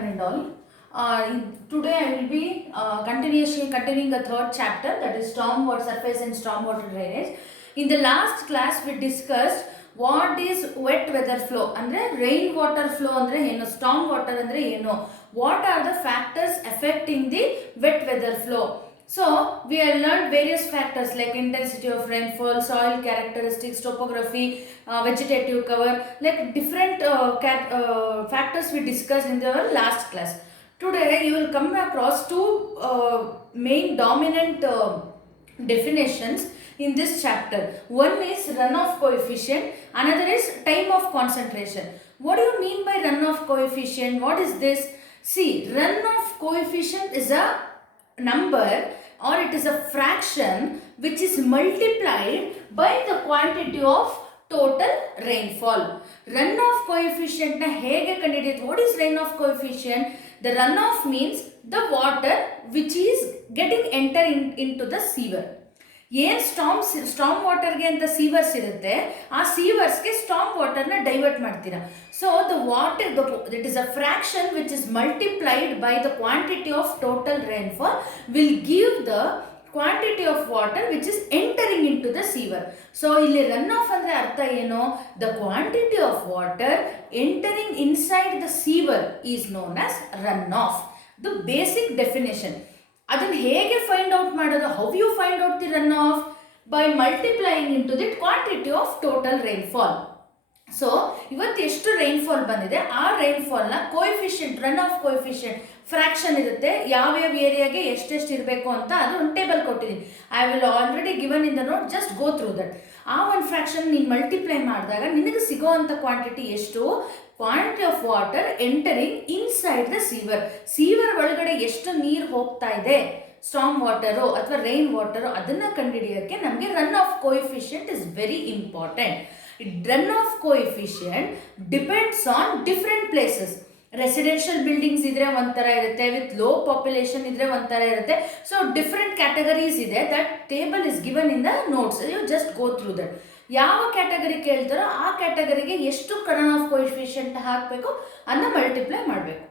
one and all. Today I will be continuing the third chapter, that is stormwater surface and stormwater drainage. In the last class we discussed what is wet weather flow andre rain water flow andre eno, storm water andre eno, what are the factors affecting the wet weather flow. So we have learned various factors like intensity of rainfall, soil characteristics, topography, vegetative cover, like different factors we discussed in the last class. Today you will come across two main dominant definitions in this chapter. One is runoff coefficient, another is time of concentration. What do you mean by runoff coefficient? What is this? See, runoff coefficient is a number or it is a fraction which is multiplied by the quantity of total rainfall. Runoff coefficient na hege kandidiyodu? What is runoff coefficient? The runoff means the water which is getting enter into the sewer. ಏನು storm ವಾಟರ್ಗೆ ಅಂತ sewers ಇರುತ್ತೆ, ಆ ಸೀವರ್ಸ್ಗೆ storm ವಾಟರ್ನ divert ಮಾಡ್ತೀರಾ. So the water that is a fraction which is multiplied by the quantity of total rainfall will give the quantity of water which is entering in to the sewer. So ಇಲ್ಲಿ run off ಅಂದರೆ ಅರ್ಥ ಏನು? The quantity of water entering inside the sewer is known as run off. The basic definition. ಅದನ್ನು ಹೇಗೆ find out ಮಾಡೋದು? How you find out the run off? By multiplying in to the quantity of total rainfall. So ಇವತ್ತು ಎಷ್ಟು rainfall ಬಂದಿದೆ, ಆ ರೈನ್ಫಾಲ್ನ coefficient, run of coefficient fraction ಇರುತ್ತೆ, ಯಾವ್ಯಾವ ಏರಿಯಾಗೆ ಎಷ್ಟೆಷ್ಟು ಇರಬೇಕು ಅಂತ ಅದು ಒಂದು ಟೇಬಲ್ ಕೊಟ್ಟಿದ್ದೀನಿ. I will already given in the note, just go through that. ಆ ಒಂದು ಫ್ರಾಕ್ಷನ್ ನೀನು ಮಲ್ಟಿಪ್ಲೈ ಮಾಡಿದಾಗ ನಿನಗೆ ಸಿಗೋ ಅಂಥ ಕ್ವಾಂಟಿಟಿ ಎಷ್ಟು? Quantity of water entering inside the sewer. Sewer ಒಳಗಡೆ ಎಷ್ಟು ನೀರು ಹೋಗ್ತಾ ಇದೆ, ಸ್ಟಾರ್ಮ್ ವಾಟರು ಅಥವಾ ರೈನ್ ವಾಟರು, ಅದನ್ನು ಕಂಡುಹಿಡಿಯೋಕ್ಕೆ ನಮಗೆ run of coefficient is very important. Run of coefficient depends on different places. Residential buildings ಇದ್ರೆ ಒಂಥರ ಇರುತ್ತೆ, ವಿತ್ ಲೋ ಪಾಪ್ಯುಲೇಷನ್ ಇದ್ರೆ ಒಂಥರ ಇರುತ್ತೆ. ಸೊ ಡಿಫ್ರೆಂಟ್ ಕ್ಯಾಟಗರೀಸ್ ಇದೆ. That table is given in the notes. You just go through that. ಯಾವ category ಕೇಳ್ತಾರೋ ಆ ಕ್ಯಾಟಗರಿಗೆ ಎಷ್ಟು ರನ್ ಆಫ್ ಕೋಎಫಿಷಿಯಂಟ್ ಹಾಕಬೇಕು ಅನ್ನ ಮಲ್ಟಿಪ್ಲೈ ಮಾಡಬೇಕು.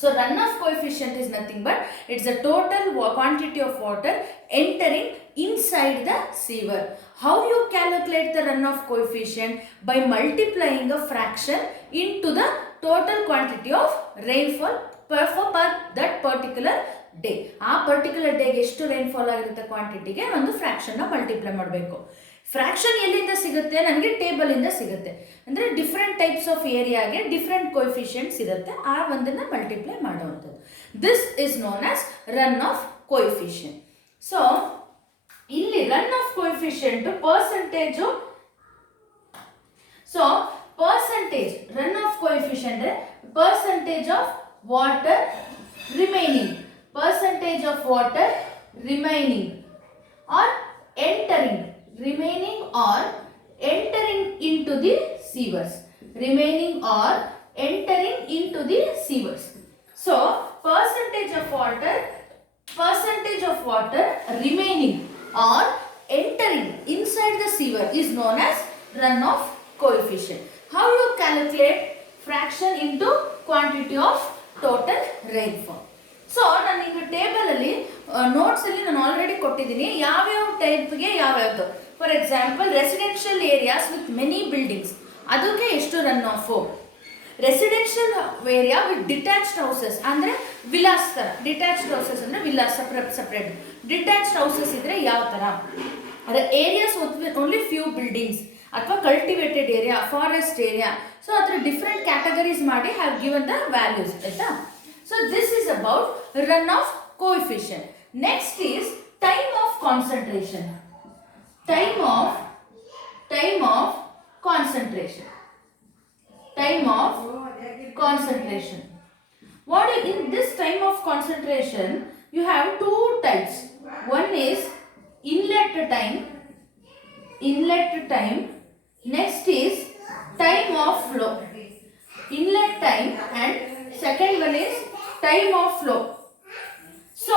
So run of coefficient is nothing but it's a total quantity of water entering inside the sewer. How you calculate the runoff coefficient? By multiplying a fraction into the total quantity of rainfall per that particular day. ಆ particular ಡೇಗೆ ಎಷ್ಟು rainfall ಆಗಿರುತ್ತೆ ಕ್ವಾಂಟಿಟಿಗೆ ಒಂದು ಫ್ರಾಕ್ಷನ್ನ multiply ಮಾಡಬೇಕು. Fraction ಎಲ್ಲಿಂದ ಸಿಗುತ್ತೆ? ನನಗೆ ಟೇಬಲಿಂದ ಸಿಗುತ್ತೆ. ಅಂದರೆ ಡಿಫ್ರೆಂಟ್ ಟೈಪ್ಸ್ ಆಫ್ ಏರಿಯಾಗೆ ಡಿಫ್ರೆಂಟ್ ಕೋಎಫಿಷಿಯಂಟ್ಸ್ ಇರುತ್ತೆ, ಆ ಒಂದನ್ನು ಮಲ್ಟಿಪ್ಲೈ ಮಾಡುವಂಥದ್ದು. This is known as run of coefficient. So ಇಲ್ಲಿ run of coefficient percentage. So percentage run of coefficient percentage of water remaining, percentage of water remaining or entering, remaining or entering into the sewers, remaining or entering into the sewers. So percentage of water remaining or entering inside the sewer is known as runoff coefficient. How you calculate fraction into quantity of total rainfall? So ನಾನು ಈಗ ಟೇಬಲಲ್ಲಿ ನೋಟ್ಸಲ್ಲಿ ನಾನು already ಕೊಟ್ಟಿದ್ದೀನಿ ಯಾವ್ಯಾವ ಟೈಪ್ಗೆ ಯಾವ್ಯಾವುದು. For example residential areas with many buildings, ಅದಕ್ಕೆ ಎಷ್ಟು run off. Residential area with detached houses ಅಂದರೆ ವಿಲಾಸ್ ಥರ. ಡಿಟ್ಯಾಚ್ಡ್ ಹೌಸಸ್ ಅಂದರೆ ವಿಲಾಸ್ ಸಪ್ರೇಟ್. ಡಿಟ್ಯಾಚ್ಡ್ ಹೌಸಸ್ ಇದ್ದರೆ ಯಾವ ಥರ? ಅದರ areas with only few buildings ಅಥವಾ cultivated area, forest area. So ಆ ಥರ ಡಿಫ್ರೆಂಟ್ ಕ್ಯಾಟಗರೀಸ್ ಮಾಡಿ ಹ್ಯಾವ್ ಗಿವನ್ ದ ವ್ಯಾಲ್ಯೂಸ್. ಆಯಿತಾ? So this is about runoff coefficient. Next is time of concentration. Time of concentration. Time of concentration. What in this time of concentration you have two types. One is inlet time. Next is time of flow. Inlet time and second one is time of flow. So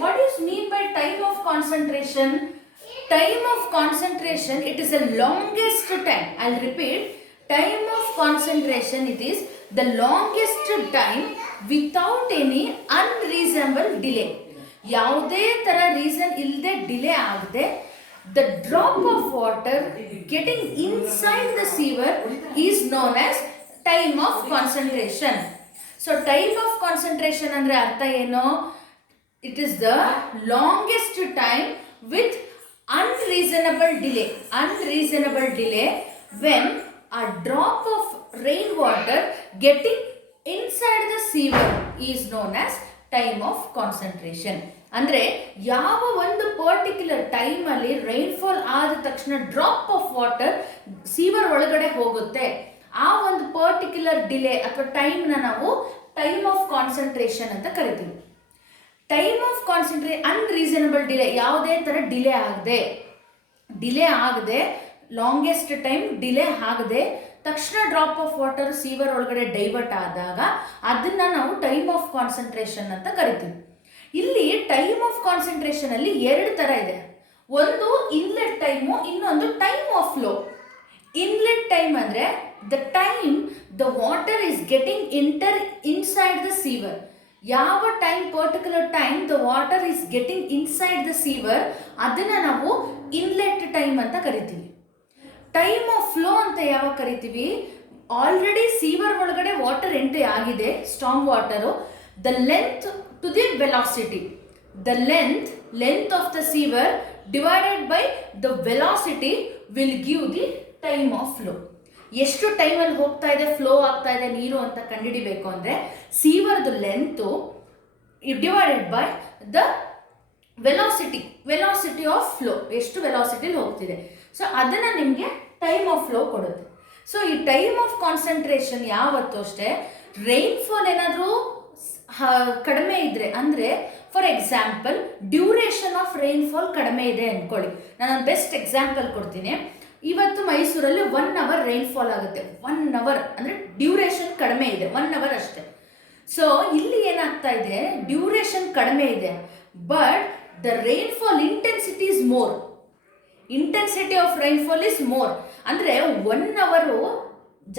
what is mean by time of concentration? Time of concentration, it is the longest time. I'll repeat, time of concentration, it is the longest time without any unreasonable delay. ಯಾವುದೇ ಥರ reason ಇಲ್ಲದೆ delay ಆಗದೆ the drop of water getting inside the sewer is known as time of concentration. So time of concentration ಅಂದರೆ ಅರ್ಥ ಏನು? It is the longest time with unreasonable delay when a drop of rainwater getting inside the sewer is known as time of concentration. ಅಂದರೆ ಯಾವ ಒಂದು particular ಟೈಮಲ್ಲಿ rainfall ಆದ ತಕ್ಷಣ drop of water severe ಒಳಗಡೆ ಹೋಗುತ್ತೆ, ಆ ಒಂದು ಪರ್ಟಿಕ್ಯುಲರ್ ಡಿಲೇ ಅಥವಾ ಟೈಮ್ನ ನಾವು ಟೈಮ್ ಆಫ್ ಕಾನ್ಸಂಟ್ರೇಷನ್ ಅಂತ ಕರಿತೀವಿ. ಟೈಮ್ ಆಫ್ ಅನ್ರೀಸನಬಲ್ ಡಿಲೇ, ಯಾವುದೇ ಥರ ಡಿಲೇ ಆಗದೆ ಲಾಂಗೆಸ್ಟ್ ಟೈಮ್ ಡಿಲೇ ಆಗದೆ ತಕ್ಷಣ ಡ್ರಾಪ್ ಆಫ್ ವಾಟರ್ ಸೀವರ್ ಒಳಗಡೆ ಡೈವರ್ಟ್ ಆದಾಗ ಅದನ್ನು ನಾವು ಟೈಮ್ ಆಫ್ ಕಾನ್ಸಂಟ್ರೇಷನ್ ಅಂತ ಕರಿತೀವಿ. ಇಲ್ಲಿ ಟೈಮ್ ಆಫ್ ಕಾನ್ಸಂಟ್ರೇಷನ್ ಅಲ್ಲಿ 2 ಥರ ಇದೆ. ಒಂದು ಇನ್ಲೆಟ್ ಟೈಮು, ಇನ್ನೊಂದು time of flow. Inlet time ಅಂದರೆ the time the water is getting inside the sewer. ಯಾವ time particular time the water is getting inside the sewer ಅದನ್ನು ನಾವು ಇನ್ಲೆಟ್ ಟೈಮ್ ಅಂತ ಕರಿತೀವಿ. ಟೈಮ್ ಆಫ್ ಫ್ಲೋ ಅಂತ ಯಾವಾಗ ಕರಿತೀವಿ? ಆಲ್ರೆಡಿ ಸೀವರ್ ಒಳಗಡೆ ವಾಟರ್ ಎಂಟ್ರಿ ಆಗಿದೆ, storm water. The length to the velocity, the length of the sewer divided by the velocity will give the time of flow. ಎಷ್ಟು ಟೈಮಲ್ಲಿ ಹೋಗ್ತಾ ಇದೆ, ಫ್ಲೋ ಆಗ್ತಾ ಇದೆ ನೀರು ಅಂತ ಕಂಡುಹಿಡಿಬೇಕು ಅಂದರೆ ಸೀವರ್ದು length divided by the velocity of flow, ಎಷ್ಟು ವೆಲಾಸಿಟಿಲಿ ಹೋಗ್ತಿದೆ. ಸೊ ಅದನ್ನು ನಿಮಗೆ ಟೈಮ್ ಆಫ್ ಫ್ಲೋ ಕೊಡುತ್ತೆ. ಸೊ ಈ ಟೈಮ್ ಆಫ್ ಕಾನ್ಸಂಟ್ರೇಷನ್ ಯಾವತ್ತೂ ಅಷ್ಟೇ ರೈನ್ಫಾಲ್ ಏನಾದರೂ ಕಡಿಮೆ ಇದ್ದರೆ, ಅಂದರೆ for example duration of rainfall ಕಡಿಮೆ ಇದೆ ಅಂದ್ಕೊಳ್ಳಿ. ನಾನು ಬೆಸ್ಟ್ ಎಕ್ಸಾಂಪಲ್ ಕೊಡ್ತೀನಿ. ಇವತ್ತು ಮೈಸೂರಲ್ಲಿ 1 hour ರೈನ್ಫಾಲ್ ಆಗುತ್ತೆ. 1 hour ಅಂದರೆ ಡ್ಯೂರೇಷನ್ ಕಡಿಮೆ ಇದೆ, 1 hour ಅಷ್ಟೇ. ಸೊ ಇಲ್ಲಿ ಏನಾಗ್ತಾ ಇದೆ, ಡ್ಯೂರೇಷನ್ ಕಡಿಮೆ ಇದೆ, but the rainfall intensity is more. Intensity of rainfall is more ಅಂದರೆ 1 hour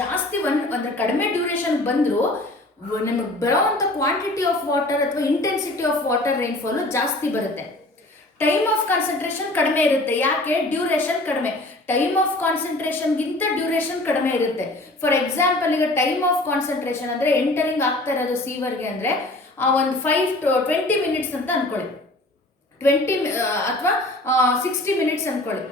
ಜಾಸ್ತಿ ಅಂದರೆ ಕಡಿಮೆ ಡ್ಯೂರೇಷನ್ ಬಂದರೂ ನಮಗೆ ಬರೋವಂಥ ಕ್ವಾಂಟಿಟಿ ಆಫ್ ವಾಟರ್ ಅಥವಾ ಇಂಟೆನ್ಸಿಟಿ ಆಫ್ ವಾಟರ್ ರೈನ್ಫಾಲು ಜಾಸ್ತಿ ಬರುತ್ತೆ. ಟೈಮ್ ಆಫ್ ಕಾನ್ಸಂಟ್ರೇಷನ್ ಕಡಿಮೆ ಇರುತ್ತೆ. ಯಾಕೆ? ಡ್ಯೂರೇಷನ್ ಕಡಿಮೆ. ಟೈಮ್ ಆಫ್ ಕಾನ್ಸಂಟ್ರೇಷನ್ಗಿಂತ ಡ್ಯೂರೇಷನ್ ಕಡಿಮೆ ಇರುತ್ತೆ. ಫಾರ್ ಎಕ್ಸಾಂಪಲ್ ಈಗ ಟೈಮ್ ಆಫ್ ಕಾನ್ಸಂಟ್ರೇಷನ್ ಅಂದರೆ ಎಂಟರಿಂಗ್ ಆಗ್ತಾ ಇರೋದು ಸೀವರ್ಗೆ ಅಂದರೆ ಒಂದು 5 to 20 minutes ಅಂತ ಅಂದ್ಕೊಳ್ಳಿ, 20 ಅಥವಾ 60 minutes ಅಂದ್ಕೊಳ್ಳಿ.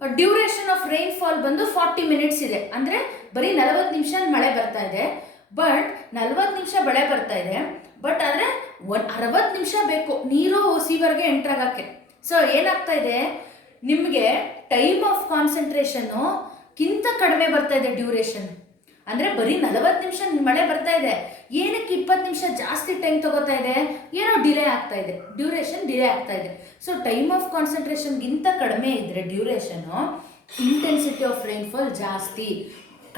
ಡ್ಯೂರೇಷನ್ ಆಫ್ ರೈನ್ಫಾಲ್ ಬಂದು 40 minutes ಇದೆ. ಅಂದರೆ ಬರೀ 40 ನಿಮಿಷ ಮಳೆ ಬರ್ತಾ ಇದೆ, ಬಟ್ 40 ನಿಮಿಷ ಮಳೆ ಬರ್ತಾ ಇದೆ, ಬಟ್ ಆದರೆ 60 ನಿಮಿಷ ಬೇಕು ನೀರು ಸೀವರ್ಗೆ ಎಂಟ್ರಾಗಕ್ಕೆ. ಸೊ ಏನಾಗ್ತಾ ಇದೆ, ನಿಮಗೆ ಟೈಮ್ ಆಫ್ ಕಾನ್ಸಂಟ್ರೇಷನ್ನು ಕಿಂತ ಕಡಿಮೆ ಬರ್ತಾ ಇದೆ ಡ್ಯೂರೇಷನ್. ಅಂದರೆ ಬರೀ 40 ನಿಮಿಷ ಮಳೆ ಬರ್ತಾ ಇದೆ, ಏನಕ್ಕೆ 20 ನಿಮಿಷ ಜಾಸ್ತಿ ಟೈಮ್ ತಗೋತಾ ಇದೆ? ಏನೋ ಡಿಲೇ ಆಗ್ತಾ ಇದೆ, ಡ್ಯೂರೇಷನ್ ಡಿಲೇ ಆಗ್ತಾ ಇದೆ. ಸೊ ಟೈಮ್ ಆಫ್ ಕಾನ್ಸಂಟ್ರೇಷನ್ಗಿಂತ ಕಡಿಮೆ ಇದ್ದರೆ ಡ್ಯೂರೇಷನ್ನು, ಇಂಟೆನ್ಸಿಟಿ ಆಫ್ ರೈನ್ಫಾಲ್ ಜಾಸ್ತಿ.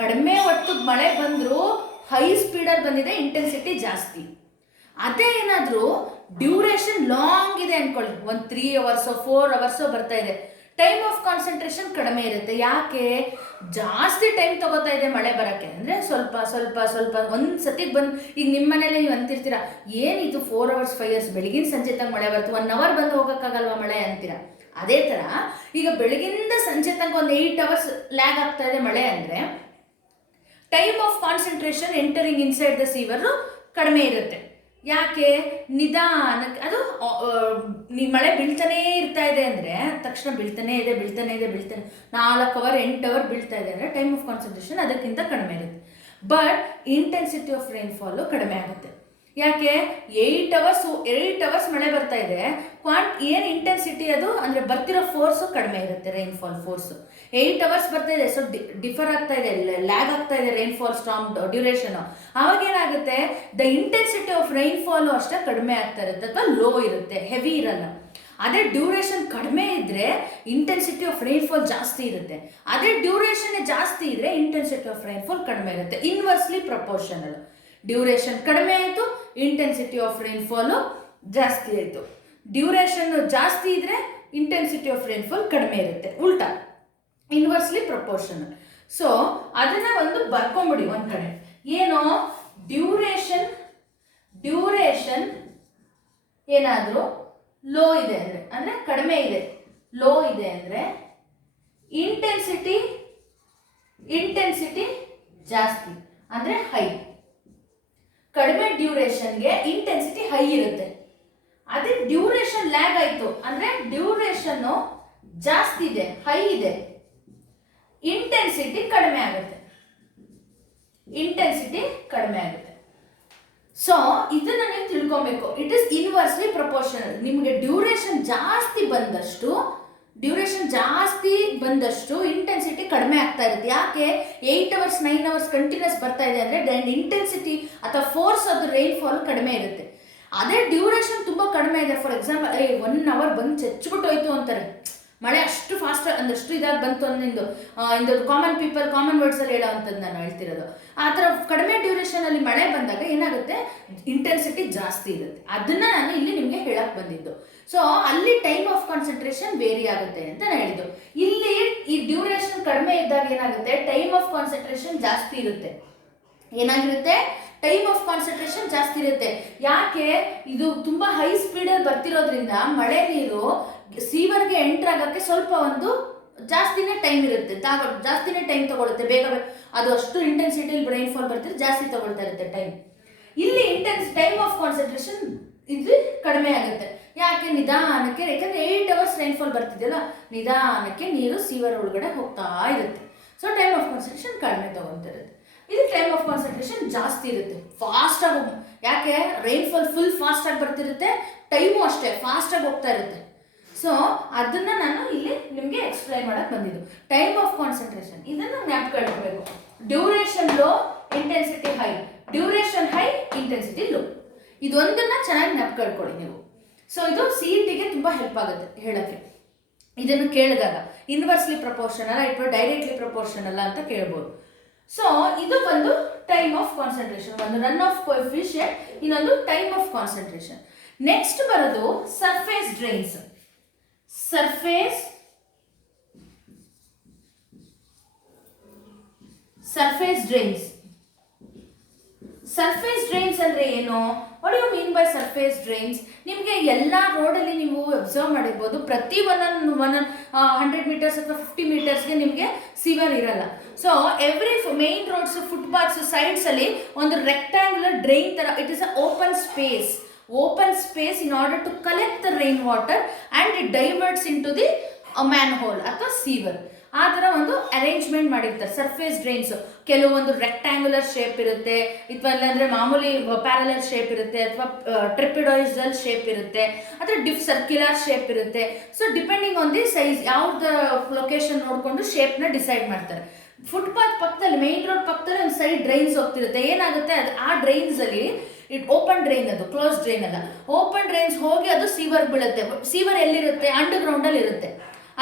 ಕಡಿಮೆ ಹೊತ್ತಿಗೆ ಮಳೆ ಬಂದರೂ ಹೈ ಸ್ಪೀಡಲ್ಲಿ ಬಂದಿದೆ, ಇಂಟೆನ್ಸಿಟಿ ಜಾಸ್ತಿ. ಅದೇ ಏನಾದರೂ ಡ್ಯೂರೇಷನ್ ಲಾಂಗ್ ಇದೆ ಅಂದ್ಕೊಳ್ಳಿ, ಒಂದು 3 hours 4 hours ಬರ್ತಾ ಇದೆ, ಟೈಮ್ ಆಫ್ ಕಾನ್ಸಂಟ್ರೇಷನ್ ಕಡಿಮೆ ಇರುತ್ತೆ. ಯಾಕೆ? ಜಾಸ್ತಿ ಟೈಮ್ ತಗೋತಾ ಇದೆ ಮಳೆ ಬರೋಕ್ಕೆ. ಅಂದರೆ ಸ್ವಲ್ಪ ಒಂದು ಸತಿಗೆ ಬಂದು, ಈಗ ನಿಮ್ಮ ಮನೇಲಿ ನೀವು ಅಂತಿರ್ತೀರ, ಏನಿದು 4 hours 5 hours ಬೆಳಗಿನ ಸಂಜೆ ತನಕ ಮಳೆ ಬರುತ್ತೆ, 1 hour ಬಂದು ಹೋಗೋಕ್ಕಾಗಲ್ವ ಮಳೆ ಅಂತೀರ. ಅದೇ ಥರ ಈಗ ಬೆಳಗಿಂದ ಸಂಜೆ ತನಕ ಒಂದು 8 hours ಲ್ಯಾಗ್ ಆಗ್ತಾ ಇದೆ ಮಳೆ ಅಂದರೆ time of concentration entering inside the sewer ಕಡಿಮೆ ಇರುತ್ತೆ. ಯಾಕೆ? ನಿಧಾನಕ್ಕೆ ಅದು ಮಳೆ ಬೀಳ್ತಾನೇ ಇರ್ತಾ ಇದೆ ಅಂದರೆ ತಕ್ಷಣ ಬೀಳ್ತಾನೆ ಇದೆ 4 hour 8 hour ಬೀಳ್ತಾ ಇದೆ ಅಂದರೆ ಟೈಮ್ ಆಫ್ ಕಾನ್ಸಂಟ್ರೇಷನ್ ಅದಕ್ಕಿಂತ ಕಡಿಮೆ ಇರುತ್ತೆ. ಬಟ್ ಇಂಟೆನ್ಸಿಟಿ ಆಫ್ ರೈನ್ಫಾಲು ಕಡಿಮೆ ಆಗುತ್ತೆ. ಯಾಕೆ? 8 hours ಮಳೆ ಬರ್ತಾ ಇದೆ, ಏನು ಇಂಟೆನ್ಸಿಟಿ ಅದು ಅಂದರೆ ಬರ್ತಿರೋ ಫೋರ್ಸು ಕಡಿಮೆ ಇರುತ್ತೆ, ರೈನ್ಫಾಲ್ ಫೋರ್ಸು 8 hours ಬರ್ತಾ ಇದೆ. ಸೊ ಡಿಫರ್ ಆಗ್ತಾ ಇದೆ, ಲ್ಯಾಗ್ ಆಗ್ತಾ ಇದೆ ರೈನ್ಫಾಲ್ ಸ್ಟಾರ್ಮ್ ಡ್ಯೂರೇಷನು. ಆವಾಗ ಏನಾಗುತ್ತೆ, ದ ಇಂಟೆನ್ಸಿಟಿ ಆಫ್ ರೈನ್ಫಾಲು ಅಷ್ಟೇ ಕಡಿಮೆ ಆಗ್ತಾ ಇರುತ್ತೆ ಅಥವಾ ಲೋ ಇರುತ್ತೆ, ಹೆವಿ ಇರಲ್ಲ. ಅದೇ ಡ್ಯೂರೇಷನ್ ಕಡಿಮೆ ಇದ್ದರೆ ಇಂಟೆನ್ಸಿಟಿ ಆಫ್ ರೈನ್ಫಾಲ್ ಜಾಸ್ತಿ ಇರುತ್ತೆ. ಅದೇ ಡ್ಯೂರೇಷನ್ ಜಾಸ್ತಿ ಇದ್ದರೆ ಇಂಟೆನ್ಸಿಟಿ ಆಫ್ ರೈನ್ಫಾಲ್ ಕಡಿಮೆ ಇರುತ್ತೆ. Inversely proportional. ಡ್ಯೂರೇಷನ್ ಕಡಿಮೆ ಆಯಿತು, ಇಂಟೆನ್ಸಿಟಿ ಆಫ್ ರೈನ್ಫಾಲು ಜಾಸ್ತಿ ಆಯಿತು. ಡ್ಯೂರೇಷನ್ ಜಾಸ್ತಿ ಇದ್ದರೆ ಇಂಟೆನ್ಸಿಟಿ ಆಫ್ ರೈನ್ಫಾಲ್ ಕಡಿಮೆ ಇರುತ್ತೆ, ಉಲ್ಟಾ ಇನ್ವರ್ಸ್ಲಿ ಪ್ರಪೋರ್ಷನಲ್. ಸೊ ಅದನ್ನು ಒಂದು ಬರ್ಕೊಂಬಿಡಿ ಒಂದು ಕಡೆ. ಏನು? ಡ್ಯೂರೇಷನ್ ಡ್ಯೂರೇಷನ್ ಏನಾದರೂ ಲೋ ಇದೆ ಅಂದರೆ ಕಡಿಮೆ ಇದೆ, ಲೋ ಇದೆ ಅಂದರೆ ಇಂಟೆನ್ಸಿಟಿ ಜಾಸ್ತಿ ಅಂದರೆ ಹೈ. ಕಡಿಮೆ ಡ್ಯೂರೇಷನ್ಗೆ ಇಂಟೆನ್ಸಿಟಿ ಹೈ ಇರುತ್ತೆ. ಅದೇ ಡ್ಯೂರೇಷನ್ ಲ್ಯಾಗ್ ಆಯಿತು ಅಂದರೆ ಡ್ಯೂರೇಷನ್ನು ಜಾಸ್ತಿ ಇದೆ, ಹೈ ಇದೆ, ಇಂಟೆನ್ಸಿಟಿ ಕಡಿಮೆ ಆಗುತ್ತೆ. ಸೊ ಇದನ್ನ ನೀವು ತಿಳ್ಕೊಬೇಕು. It is inversely proportional. ನಿಮಗೆ ಡ್ಯೂರೇಷನ್ ಜಾಸ್ತಿ ಬಂದಷ್ಟು ಇಂಟೆನ್ಸಿಟಿ ಕಡಿಮೆ ಆಗ್ತಾ ಇರುತ್ತೆ. ಯಾಕೆ 8 hours 9 hours ಕಂಟಿನ್ಯೂಸ್ ಬರ್ತಾ ಇದೆ ಅಂದರೆ ಇಂಟೆನ್ಸಿಟಿ ಅಥವಾ ಫೋರ್ಸ್ ಅದು ರೈನ್ಫಾಲ್ ಕಡಿಮೆ ಇರುತ್ತೆ. ಅದೇ ಡ್ಯೂರೇಷನ್ ತುಂಬ ಕಡಿಮೆ ಇದೆ, ಫಾರ್ ಎಕ್ಸಾಂಪಲ್ 1 hour ಬಂದು ಚಚ್ಚಿಬಿಟ್ಟು ಹೋಯ್ತು ಅಂತಾರೆ, ಮಳೆ ಅಷ್ಟು ಫಾಸ್ಟ್ ಅಂದಷ್ಟು ಇದಾಗಿ ಬಂತು ಅನ್ನೋದು ಕಾಮನ್ ಪೀಪಲ್ ಕಾಮನ್ ವರ್ಡ್ಸಲ್ಲಿ ಹೇಳೋ ಅಂಥದ್ದು ನಾನು ಹೇಳ್ತಿರೋದು. ಆ ಥರ ಕಡಿಮೆ ಡ್ಯೂರೇಷನಲ್ಲಿ ಮಳೆ ಬಂದಾಗ ಏನಾಗುತ್ತೆ, ಇಂಟೆನ್ಸಿಟಿ ಜಾಸ್ತಿ ಇರುತ್ತೆ. ಅದನ್ನು ನಾನು ಇಲ್ಲಿ ನಿಮಗೆ ಹೇಳಕ್ಕೆ ಬಂದಿದ್ದು. ಸೊ ಅಲ್ಲಿ ಟೈಮ್ ಆಫ್ ಕಾನ್ಸಂಟ್ರೇಷನ್ ವೇರಿ ಆಗುತ್ತೆ ಅಂತ ನಾನು ಹೇಳಿದ್ದು. ಇಲ್ಲಿ ಈ ಡ್ಯೂರೇಷನ್ ಕಡಿಮೆ ಇದ್ದಾಗ ಏನಾಗುತ್ತೆ, ಟೈಮ್ ಆಫ್ ಕಾನ್ಸಂಟ್ರೇಷನ್ ಜಾಸ್ತಿ ಇರುತ್ತೆ. ಟೈಮ್ ಆಫ್ ಕಾನ್ಸಂಟ್ರೇಷನ್ ಜಾಸ್ತಿ ಇರುತ್ತೆ. ಯಾಕೆ, ಇದು ತುಂಬ ಹೈ ಸ್ಪೀಡಲ್ಲಿ ಬರ್ತಿರೋದ್ರಿಂದ ಮಳೆ ನೀರು ಸೀವರ್ಗೆ ಎಂಟರ್ ಆಗೋಕ್ಕೆ ಸ್ವಲ್ಪ ಒಂದು ಜಾಸ್ತಿನೇ ಟೈಮ್ ಇರುತ್ತೆ, ಜಾಸ್ತಿನೇ ಟೈಮ್ ತಗೊಳುತ್ತೆ. ಬೇಗ ಅದು ಅಷ್ಟು ಇಂಟೆನ್ಸಿಟಿಯಲ್ಲಿ ರೈನ್ಫಾಲ್ ಬರ್ತಿದ್ರೆ ಜಾಸ್ತಿ ತಗೊಳ್ತಾ ಇರುತ್ತೆ ಟೈಮ್. ಇಲ್ಲಿ ಟೈಮ್ ಆಫ್ ಕಾನ್ಸಂಟ್ರೇಷನ್ ಇದು ಕಡಿಮೆ ಆಗುತ್ತೆ. ಯಾಕೆ, ನಿಧಾನಕ್ಕೆ, ಯಾಕಂದರೆ 8 hours ರೈನ್ಫಾಲ್ ಬರ್ತಿದೆಯಲ್ಲ, ನಿಧಾನಕ್ಕೆ ನೀರು ಸೀವರ್ ಒಳಗಡೆ ಹೋಗ್ತಾ ಇರುತ್ತೆ. ಸೊ ಟೈಮ್ ಆಫ್ ಕಾನ್ಸಂಟ್ರೇಷನ್ ಕಡಿಮೆ ತಗೊತಿರುತ್ತೆ. ಇದು ಟೈಮ್ ಆಫ್ ಕಾನ್ಸಂಟ್ರೇಷನ್ ಜಾಸ್ತಿ ಇರುತ್ತೆ, ಫಾಸ್ಟಾಗಿ. ಯಾಕೆ, ರೈನ್ಫಾಲ್ ಫುಲ್ ಫಾಸ್ಟಾಗಿ ಬರ್ತಿರುತ್ತೆ, ಟೈಮು ಅಷ್ಟೇ ಫಾಸ್ಟಾಗಿ ಹೋಗ್ತಾ ಇರುತ್ತೆ. ಸೊ ಅದನ್ನು ನಾನು ಇಲ್ಲಿ ನಿಮಗೆ ಎಕ್ಸ್ಪ್ಲೈನ್ ಮಾಡಕ್ಕೆ ಬಂದಿದ್ದು. ಟೈಮ್ ಆಫ್ ಕಾನ್ಸಂಟ್ರೇಷನ್ ಇದನ್ನು ಜ್ಞಾಪಕಬೇಕು. Duration low, intensity high, duration high, intensity low. ಇದೊಂದನ್ನು ಚೆನ್ನಾಗಿ ಜ್ಞಾಪಕಳ್ಕೊಳ್ಳಿ ನೀವು. ಸೊ ಇದು CETಗೆ ತುಂಬ ಹೆಲ್ಪ್ ಆಗುತ್ತೆ ಹೇಳೋಕ್ಕೆ. ಇದನ್ನು ಕೇಳಿದಾಗ ಇನ್ವರ್ಸ್ಲಿ ಪ್ರಪೋರ್ಷನಲ್ಲ ಅಥವಾ ಡೈರೆಕ್ಟ್ಲಿ ಪ್ರಪೋರ್ಷನಲ್ಲ ಅಂತ ಕೇಳ್ಬೋದು. ಸೊ ಇದು ಒಂದು ಟೈಮ್ ಆಫ್ ಕಾನ್ಸಂಟ್ರೇಷನ್, ಒಂದು ರನ್ ಆಫ್ ಕೋಎಫಿಷಿಯಂಟ್, ಇನ್ನೊಂದು ಟೈಮ್ ಆಫ್ ಕಾನ್ಸಂಟ್ರೇಷನ್. ನೆಕ್ಸ್ಟ್ ಬರೋದು ಸರ್ಫೇಸ್ ಡ್ರೈನ್ಸ್. ಸರ್ಫೇಸ್ ಡ್ರೈನ್ಸ್ ಅಂದರೆ ಏನು? What you mean by surface drains? ನಿಮಗೆ ಎಲ್ಲ ರೋಡಲ್ಲಿ ನೀವು ಅಬ್ಸರ್ವ್ ಮಾಡಿರ್ಬೋದು, ಪ್ರತಿ ಒಂದೊಂದು 100 meters ಅಥವಾ 50 metersಗೆ ನಿಮಗೆ ಸೀವರ್ ಇರಲ್ಲ. So every main roads, footpaths, ಸೈಡ್ಸಲ್ಲಿ ಒಂದು ರೆಕ್ಟ್ಯಾಂಗ್ಯುಲರ್ ಡ್ರೈನ್ ಥರ, it is a open space in order to collect the rain water and it diverts into the manhole ಅಥವಾ ಸೀವರ್. ಆ ಥರ ಒಂದು ಅರೇಂಜ್ಮೆಂಟ್ ಮಾಡಿರ್ತಾರೆ ಸರ್ಫೇಸ್ ಡ್ರೈನ್ಸ್. ಕೆಲವೊಂದು ರೆಕ್ಟ್ಯಾಂಗ್ಯುಲರ್ ಶೇಪ್ ಇರುತ್ತೆ, ಅಥವಾ ಇಲ್ಲಾಂದರೆ ಮಾಮೂಲಿ ಪ್ಯಾರಲರ್ ಶೇಪ್ ಇರುತ್ತೆ, ಅಥವಾ ಟ್ರೆಪಿಡಾಯ್ಸಲ್ ಶೇಪ್ ಇರುತ್ತೆ, ಅಥವಾ ಸರ್ಕ್ಯುಲರ್ ಶೇಪ್ ಇರುತ್ತೆ. So depending on the size, ಯಾವ್ದು ಲೊಕೇಶನ್ ನೋಡಿಕೊಂಡು ಶೇಪ್ನ ಡಿಸೈಡ್ ಮಾಡ್ತಾರೆ. ಫುಟ್ಪಾತ್ ಪಕ್ಕದಲ್ಲಿ, ಮೇನ್ ರೋಡ್ ಪಕ್ಕದಲ್ಲಿ ಒಂದು ಸೈಡ್ ಡ್ರೈನ್ಸ್ ಹೋಗ್ತಿರುತ್ತೆ. ಏನಾಗುತ್ತೆ, ಅದು ಆ ಡ್ರೈನ್ಸಲ್ಲಿ ಓಪನ್ ಡ್ರೈನ್, ಅದು ಕ್ಲೋಸ್ ಡ್ರೈನ್ ಅಲ್ಲ, ಓಪನ್ ಡ್ರೈನ್ಸ್ ಹೋಗಿ ಅದು ಸೀವರ್ ಬೀಳುತ್ತೆ. ಸೀವರ್ ಎಲ್ಲಿರುತ್ತೆ, ಅಂಡರ್ಗ್ರೌಂಡಲ್ಲಿ ಇರುತ್ತೆ.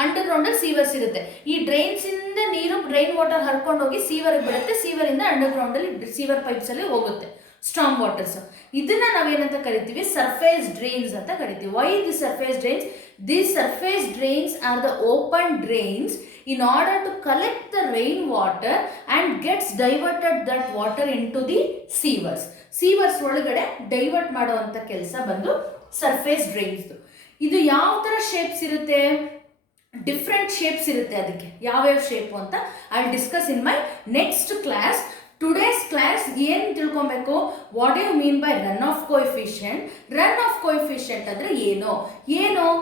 ಅಂಡರ್ಗ್ರೌಂಡಲ್ಲಿ ಸೀವರ್ಸ್ ಇರುತ್ತೆ. ಈ ಡ್ರೈನ್ಸಿಂದ ನೀರು ರೈನ್ ವಾಟರ್ ಹರ್ಕೊಂಡು ಹೋಗಿ ಸೀವರ್ಗೆ ಬೀಳುತ್ತೆ. ಸೀವರಿಂದ ಅಂಡರ್ಗ್ರೌಂಡಲ್ಲಿ ಸೀವರ್ ಪೈಪ್ಸಲ್ಲಿ ಹೋಗುತ್ತೆ ಸ್ಟಾರ್ಮ್ ವಾಟರ್ಸ್. ಇದನ್ನ ನಾವೇನಂತ ಕರಿತೀವಿ, ಸರ್ಫೇಸ್ ಡ್ರೈನ್ಸ್ ಅಂತ ಕರಿತೀವಿ. Why the surface drains? These surface drains are the open drains in order to collect the rain water and gets diverted that water into the sewers. Sewers ಒಳಗಡೆ divert ಮಾಡುವಂಥ ಕೆಲಸ ಬಂದು surface drains. ಇದು ಯಾವ ಥರ shapes ಇರುತ್ತೆ? Different shapes ಇರುತ್ತೆ. ಅದಕ್ಕೆ ಯಾವ್ಯಾವ ಶೇಪು ಅಂತ I discuss in my next class. Today's class ಏನು ತಿಳ್ಕೊಬೇಕು, what you mean by run of coefficient? Run of coefficient ಅಂದರೆ ಏನು?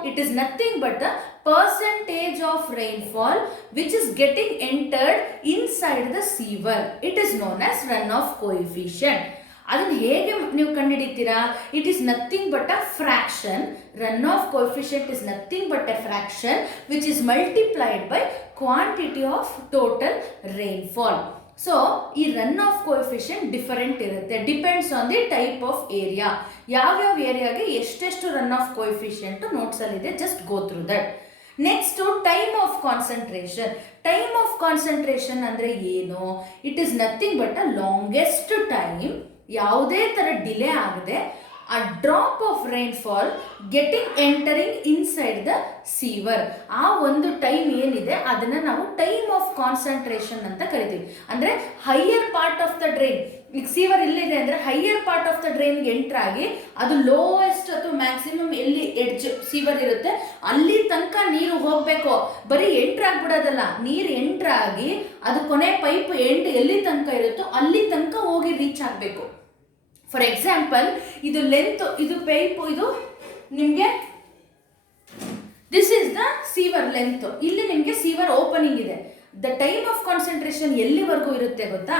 It is nothing but the percentage of rainfall which is getting entered inside the sewer. It is known as runoff coefficient. ಅದನ್ನು ಹೇಗೆ ನೀವು ಕಂಡುಹಿಡಿತೀರಾ? It is nothing but a fraction. Run of coefficient is nothing but a fraction which is multiplied by quantity of total rainfall. So ಈ run of coefficient different ಇರುತ್ತೆ, depends on the type of area. ಯಾವ್ಯಾವ ಏರಿಯಾಗೆ ಎಷ್ಟೆಷ್ಟು run of coefficient ನೋಟ್ಸಲ್ಲಿದೆ, just go through that. Next time of concentration. Time of concentration ಅಂದರೆ ಏನು? It is nothing but a longest time, ಯಾವುದೇ ಥರ delay ಆಗದೆ a drop of rainfall getting entering inside the sewer. ಆ ಒಂದು time ಏನಿದೆ ಅದನ್ನ ನಾವು ಟೈಮ್ ಆಫ್ ಕಾನ್ಸಂಟ್ರೇಷನ್ ಅಂತ ಕರಿತೀವಿ. ಅಂದ್ರೆ higher part of the drain, ಈಗ ಸೀವರ್ ಎಲ್ಲಿದೆ ಅಂದ್ರೆ ಹೈಯರ್ ಪಾರ್ಟ್ ಆಫ್ ದ ಡ್ರೈನ್ಗೆ ಎಂಟರ್ ಆಗಿ ಅದು ಲೋಯೆಸ್ಟ್ ಅಥವಾ ಮ್ಯಾಕ್ಸಿಮಮ್ ಎಲ್ಲಿ ಎಡ್ಜ್ ಸೀವರ್ ಇರುತ್ತೆ ಅಲ್ಲಿ ತನಕ ನೀರು ಹೋಗ್ಬೇಕು. ಬರೀ ಎಂಟ್ರ್ ಆಗ್ಬಿಡೋದಲ್ಲ, ನೀರು ಎಂಟ್ರ್ ಆಗಿ ಅದು ಕೊನೆ ಪೈಪ್ ಎಂಡ್ ಎಲ್ಲಿ ತನಕ ಇರುತ್ತೋ ಅಲ್ಲಿ ತನಕ ಹೋಗಿ ರೀಚ್ ಆಗಬೇಕು. ಫಾರ್ ಎಕ್ಸಾಂಪಲ್, ಇದು ಲೆಂತ್, ಇದು ಪೈಪ್, ಇದು ನಿಮಗೆ this is the severe length. ಇಲ್ಲಿ ನಿಮಗೆ ಸೀವರ್ ಓಪನಿಂಗ್ ಇದೆ. ದ ಟೈಮ್ ಆಫ್ ಕಾನ್ಸಂಟ್ರೇಷನ್ ಎಲ್ಲಿವರೆಗೂ ಇರುತ್ತೆ ಗೊತ್ತಾ?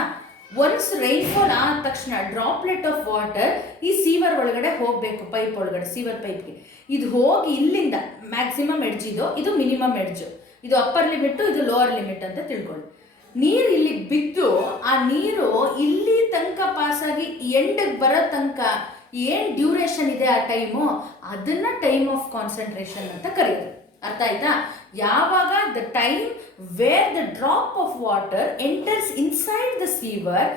ಒನ್ಸ್ ರೈನ್ಫಾಲ್ ಆದ ತಕ್ಷಣ ಡ್ರಾಪ್ಲೆಟ್ ಆಫ್ ವಾಟರ್ ಈ ಸೀವರ್ ಒಳಗಡೆ ಹೋಗಬೇಕು, ಪೈಪ್ ಒಳಗಡೆ, ಸೀವರ್ ಪೈಪ್ಗೆ. ಇದು ಹೋಗಿ ಇಲ್ಲಿಂದ ಮ್ಯಾಕ್ಸಿಮಮ್ ಎಡ್ಜ್ ಇದು ಮಿನಿಮಮ್ ಎಡ್ಜ್, ಇದು ಅಪ್ಪರ್ ಲಿಮಿಟ್, ಇದು ಲೋವರ್ ಲಿಮಿಟ್ ಅಂತ ತಿಳ್ಕೊಳ್ಳಿ. ನೀರು ಇಲ್ಲಿ ಬಿದ್ದು ಆ ನೀರು ಇಲ್ಲಿ ತನಕ ಪಾಸಾಗಿ ಎಂಡಿಗೆ ಬರೋ ತನಕ ಏನು ಡ್ಯೂರೇಷನ್ ಇದೆ ಆ ಟೈಮು, ಅದನ್ನ ಟೈಮ್ ಆಫ್ ಕಾನ್ಸಂಟ್ರೇಷನ್ ಅಂತ ಕರೆಯೋದು. ಅರ್ಥ ಆಯ್ತಾ? ಯಾವಾಗ the time where the drop of water enters inside the sewer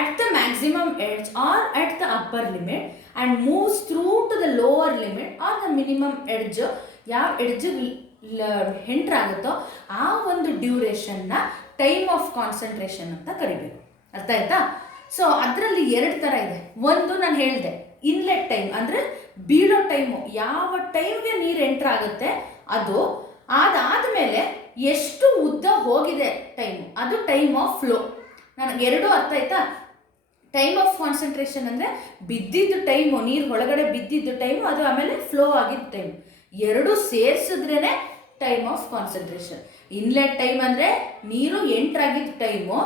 at the maximum edge or at the upper limit and moves through to the lower limit or the minimum edge, ಯಾವ edge entry ಆಗುತ್ತೋ ಆ ಒಂದು ಡ್ಯೂರೇಷನ್ನ time of concentration ಅಂತ ಕರಿಬೇಕು. ಅರ್ಥ ಆಯ್ತಾ? So ಅದರಲ್ಲಿ ಎರಡು ಥರ ಇದೆ. ಒಂದು ನಾನು ಹೇಳಿದೆ, ಇನ್ಲೆಟ್ ಟೈಮ್ ಅಂದರೆ ಬೀಳೋ ಟೈಮು, ಯಾವ ಟೈಮ್ಗೆ ನೀರು ಎಂಟ್ರ್ ಆಗುತ್ತೆ ಅದು, ಅದಾದಮೇಲೆ ಎಷ್ಟು ಉದ್ದ ಹೋಗಿದೆ ಟೈಮು, ಅದು ಟೈಮ್ ಆಫ್ ಫ್ಲೋ. ನನಗೆ ಎರಡೂ ಅರ್ಥ ಆಯ್ತಾ? ಟೈಮ್ ಆಫ್ ಕಾನ್ಸಂಟ್ರೇಷನ್ ಅಂದರೆ ಬಿದ್ದಿದ್ದು ಟೈಮು, ನೀರು ಒಳಗಡೆ ಬಿದ್ದಿದ್ದು ಟೈಮು, ಅದು ಆಮೇಲೆ ಫ್ಲೋ ಆಗಿದ್ದ ಟೈಮು, ಎರಡು ಸೇರಿಸಿದ್ರೇ time of concentration. Inlet time ಅಂದರೆ ನೀರು ಎಂಟ್ರಾಗಿದ್ದ ಟೈಮು,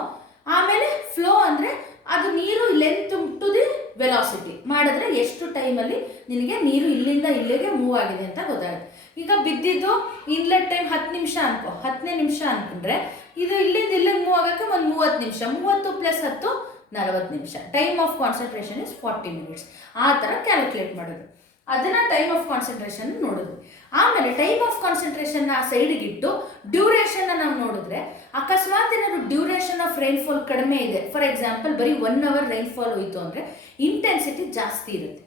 ಆಮೇಲೆ ಫ್ಲೋ ಅಂದರೆ ಅದು ನೀರು ಲೆಂತ್ ಟು ದಿ ವೆಲಾಸಿಟಿ ಮಾಡಿದ್ರೆ ಎಷ್ಟು ಟೈಮಲ್ಲಿ ನಿನಗೆ ನೀರು ಇಲ್ಲಿಂದ ಇಲ್ಲಿಗೆ ಮೂವ್ ಆಗಿದೆ ಅಂತ ಗೊತ್ತಾಗುತ್ತೆ. ಈಗ ಬಿದ್ದಿದ್ದು ಇನ್ಲೆಟ್ ಟೈಮ್ 10 ನಿಮಿಷ ಅನ್ಕೋ, 10ನೇ ನಿಮಿಷ ಅನ್ಕೊಂಡ್ರೆ ಇದು ಇಲ್ಲಿಂದ ಇಲ್ಲಿಗೆ ಮೂವ್ ಆಗೋಕ್ಕೆ ಒಂದು 30 ನಿಮಿಷ, 30 + 10 40 ನಿಮಿಷ. Time of concentration is 40 minutes. ಆ ಥರ ಕ್ಯಾಲ್ಕುಲೇಟ್ ಮಾಡೋದು, ಅದನ್ನು ಟೈಮ್ ಆಫ್ ಕಾನ್ಸಂಟ್ರೇಷನ್ ನೋಡಿದ್ವಿ. ಆಮೇಲೆ ಟೈಮ್ ಆಫ್ ಕಾನ್ಸಂಟ್ರೇಷನ್ನ ಸೈಡಿಗಿಟ್ಟು ಡ್ಯೂರೇಷನ್ನ ನಾವು ನೋಡಿದ್ರೆ, ಅಕಸ್ಮಾತ್ ಏನಾದ್ರು ಡ್ಯೂರೇಷನ್ ಆಫ್ ರೈನ್ಫಾಲ್ ಕಡಿಮೆ ಇದೆ, ಫಾರ್ ಎಕ್ಸಾಂಪಲ್ ಬರೀ 1 ಅವರ್ ರೈನ್ಫಾಲ್ ಹೋಯಿತು ಅಂದರೆ ಇಂಟೆನ್ಸಿಟಿ ಜಾಸ್ತಿ ಇರುತ್ತೆ.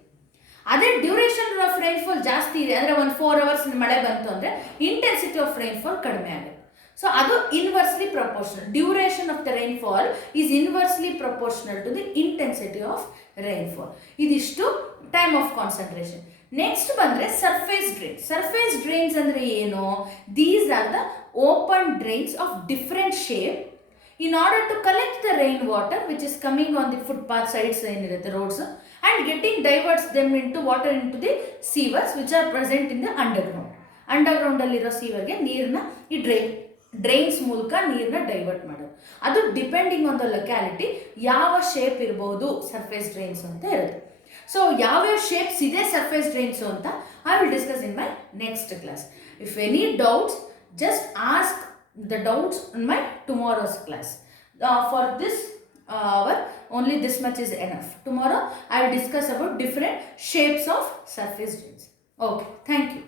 ಅದೇ ಡ್ಯೂರೇಷನ್ ಆಫ್ ರೈನ್ಫಾಲ್ ಜಾಸ್ತಿ ಇದೆ ಅಂದರೆ ಒಂದು 4 ಅವರ್ಸ್ ಮಳೆ ಬಂತು ಅಂದರೆ ಇಂಟೆನ್ಸಿಟಿ ಆಫ್ ರೈನ್ಫಾಲ್ ಕಡಿಮೆ ಆಗುತ್ತೆ. ಸೊ ಅದು inversely proportional. Duration of the rainfall is inversely proportional to the intensity of rainfall. ಇದಿಷ್ಟು ಟೈಮ್ ಆಫ್ ಕಾನ್ಸಂಟ್ರೇಷನ್. ನೆಕ್ಸ್ಟ್ ಬಂದರೆ ಸರ್ಫೇಸ್ ಡ್ರೈನ್ಸ್. ಸರ್ಫೇಸ್ ಡ್ರೈನ್ಸ್ ಅಂದರೆ ಏನು? These are the open drains of different shape in order to collect the rain water which is coming on the footpath sides ಏನಿರುತ್ತೆ roads and getting diverts them into water into the sewers which are present in the underground. Underground ಅಲ್ಲಿರೋ ಸೀವರ್ಗೆ ನೀರನ್ನ ಈ drains ಮೂಲಕ ನೀರನ್ನ divert ಮಾಡೋದು. ಅದು depending on the locality ಯಾವ shape ಇರ್ಬೋದು ಸರ್ಫೇಸ್ ಡ್ರೈನ್ಸ್ ಅಂತ ಇರುತ್ತೆ. ಸೊ ಯಾವ್ಯಾವ ಶೇಪ್ಸ್ ಇದೆ ಸರ್ಫೇಸ್ ಡ್ರೈನ್ಸು ಅಂತ I will discuss in my next class. If any doubts just ask the doubts in my tomorrow's class. For this hour only this much is enough. Tomorrow I will discuss about different shapes of surface drains. Okay, thank you.